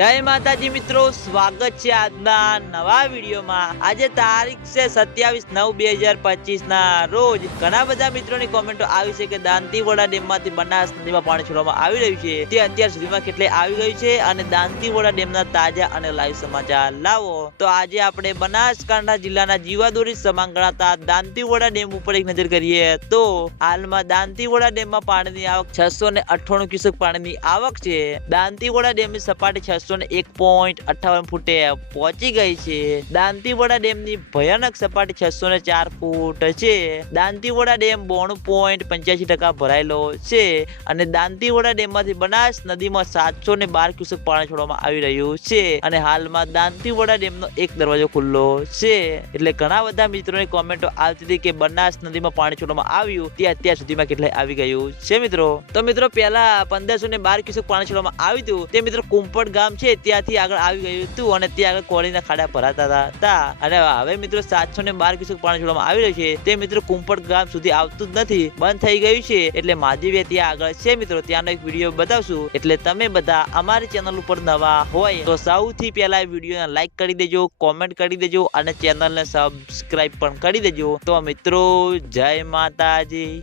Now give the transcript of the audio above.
જય માતાજી મિત્રો, સ્વાગત છે આજના નવા વિડીયોમાં. આજે તારીખ છે સત્યાવીસ નવ બે હજાર પચીસ ના રોજ ઘણા બધા મિત્રોની કોમેન્ટો આવી છે કે દાંતીવડા ડેમમાંથી બનાસ નદીમાં પાણી છોડવામાં આવી રહ્યું છે. તે અત્યાર સુધીમાં કેટલે આવી ગયું છે અને દાંતીવડા ડેમના તાજા અને લાઈવ સમાચાર લાવો. તો આજે આપણે બનાસકાંઠા જિલ્લાના જીવાદોરી સમાન ગણાતા દાંતીવડા ડેમ ઉપર એક નજર કરીએ તો હાલમાં દાંતીવડા ડેમમાં પાણીની આવક છસો ને અઠ્ઠાણું ક્યુસેક પાણીની આવક છે. દાંતીવડા ડેમની સપાટી છસો ને એક પોઈન્ટ અઠ્ઠાવન ફૂટે પહોંચી ગઈ છે. દાંતીવડા ડેમની ભયાનક સપાટી છસો ને ફૂટ છે. દાંતીવાડા ડેમ બોણું પોઈન્ટ પંચ્યાસી ટકા ભરાયેલો છે અને દાંતીવડા ડેમમાંથી બનાસ નદીમાં સાતસો ને બાર ક્યુસેક પાણી છોડવામાં આવી રહ્યું છે અને હાલમાં દાંતીવડા ડેમનો એક દરવાજો ખુલ્લો છે. એટલે ઘણા બધા મિત્રોની કોમેન્ટો આવતી હતી કે બનાસ નદીમાં પાણી છોડવામાં આવ્યું તે અત્યાર સુધીમાં કેટલાય આવી ગયું છે મિત્રો. તો મિત્રો, પહેલા પંદરસો ને બાર ક્યુસેક પાણી છોડવામાં આવ્યું હતું. તે મિત્રો કુંપટ ગામ છે, ત્યાંથી આગળ આવી ગયું હતું અને ત્યાં આગળ કોળીના ખાડા ભરાતા હતા. અને હવે મિત્રો સાતસો ને બાર ક્યુસેક પાણી છોડવામાં આવી રહ્યું છે. તે મિત્રો કુંપટ ગામ સુધી આવતું જ નથી. બંધ થઈ ગયું છે, એટલે માધીવે ત્યાં આગળ છે મિત્રો. ત્યાંનો એક વીડિયો બતાવશું. એટલે તમે બધા અમારી ચેનલ ઉપર નવા હોય તો સૌથી પહેલા વિડીયોને લાઈક કરી દેજો, કોમેન્ટ કરી દેજો અને ચેનલને સબસ્ક્રાઈબ પણ કરી દેજો. તો મિત્રો, જય માતાજી.